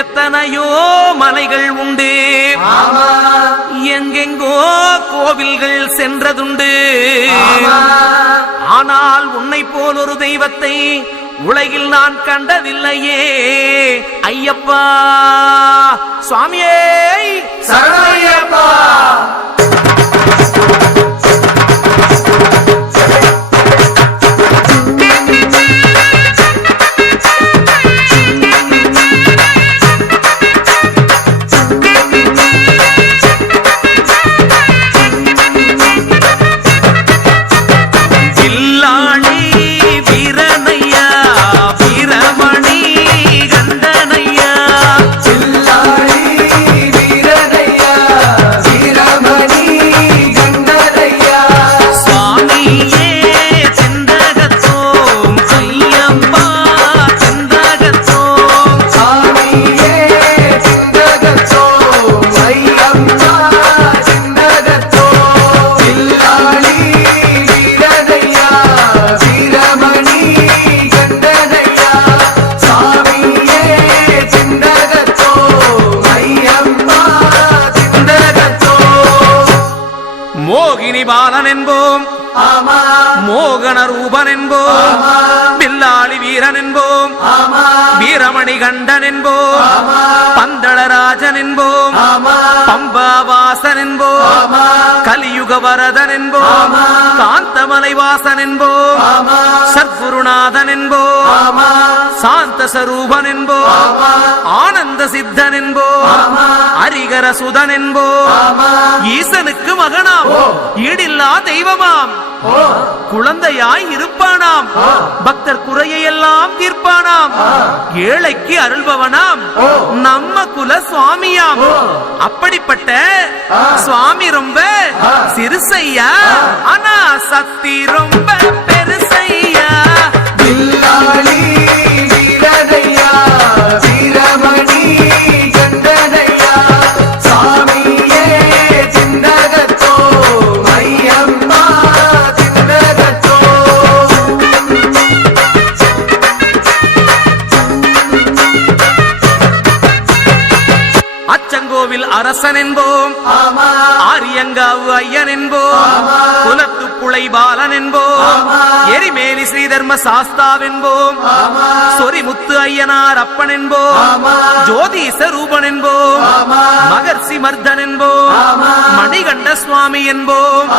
எத்தனையோ மலைகள் உண்டு, எங்கெங்கோ கோவில்கள் சென்றதுண்டு. ஆனால் உன்னை போல் ஒரு தெய்வத்தை உலகில் நான் கண்டதில்லையே ஐயப்பா. சுவாமியே சரணமையப்பா. பாலன் என்போம், மோகன ரூபன் என்போம், வில்லாளி வீரன் என்போம், வீரமணி கண்டன் என்போம், பந்தளராஜன் என்போம், பம்பாவாசன் என்போம், கலியுக வரதன் என்போம், காந்தமலை வாசன் என்போம், சத்குருநாதன் என்போம், சாந்த சரூபன் என்போம், ஆனந்த சித்தன் என்போம், ஹரிகர சுதன் என்போம், ஈசனுக்கு மகனாம், ஈடில்லா தெய்வமாம், குழந்தையாய் இருப்பானாம், பக்தர் குறையை எல்லாம் தீர்ப்பானாம், ஏழைக்கு அருள்பவனாம், நம்ம குல சுவாமியாம். அப்படிப்பட்ட சுவாமி ரொம்ப சிறுசையா, ஆனா சக்தி ரொம்ப பெருசையா. வில்லாளி வீரனையா, வீரமணி கண்டனையா, சாமியே சிந்தகத்தோ ஐயப்பா சிந்தகத்தோ. அச்சங்கோவில் அரசன் என்போம், ஆரியங்காவு ஐயன் என்போம், குலத்து புளை பாலன் என்போம், எரிமேலி ஸ்ரீதர்ம சாஸ்தாவென்போம், சொரிமுத்து ஐயனார் அப்பன் என்போம், ஜோதிச ரூபன் என்போம், மகர்ஷி மர்தன் என்போம், மணிகண்ட சுவாமி என்போம்,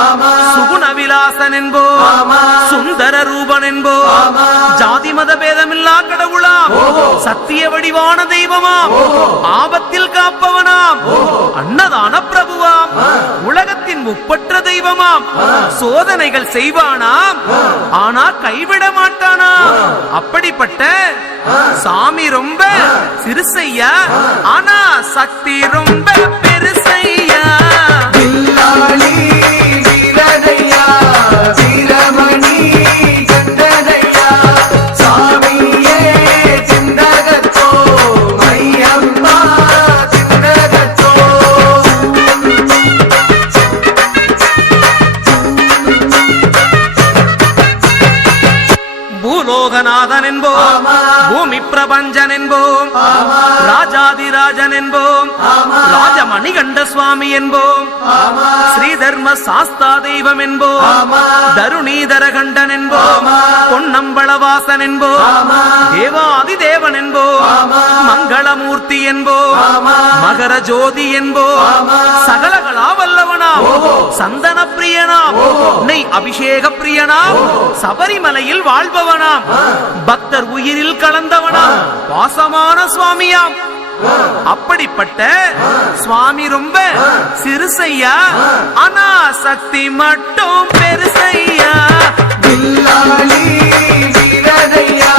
சுகுணவிலாசன் என்போம், சுந்தர ரூபன் என்போம், ஜாதி மத பேதமில்லா கடவுளாம், சத்திய வடிவான தெய்வமாம், ஆபத்தில் காப்பவனாம், அன்னதான பிரபுவாம், உலகத்தின் முப்பற்ற தெய்வமாம், சோதனைகள் செய்வானாம், ஆனா கைவிட மாட்டானாம். அப்படிப்பட்ட சாமி ரொம்ப சிறுசையா, ஆனா சக்தி ரொம்ப பெருசையா. வில்லாளி வீரனையா, வீரமணி கண்டனையா, சாமியே சிந்தகத்தோ ஐயப்பா சிந்தகத்தோ. பூலோகநாதன் என்போம், பூமி பிரபஞ்சன் என்போம், ராஜாதிராஜன் என்போம், ராஜமணிகண்ட சுவாமி என்போம், ஸ்ரீதர்ம சாஸ்தா தெய்வம் என்போம், தருணீதர கண்டன் என்போம், பொன்னம்பளவாசன் என்போம், தேவாதி தேவன் என்போம், மங்களமூர்த்தி என்போம், மகர ஜோதி என்போம், சகலகலா வல்லவனாம், சந்தன பிரியனாம், நெய் அபிஷேக பிரியனாம், சபரிமலையில் வாழ்பவனாம், பக்தர் உயிரில் கலந்தவனாம், பாசமான சுவாமியாம். அப்படிப்பட்ட சுவாமி ரொம்ப சிறுசையா, ஆனா சக்தி மட்டும் பெருசையா. வில்லாளி வீரனையா,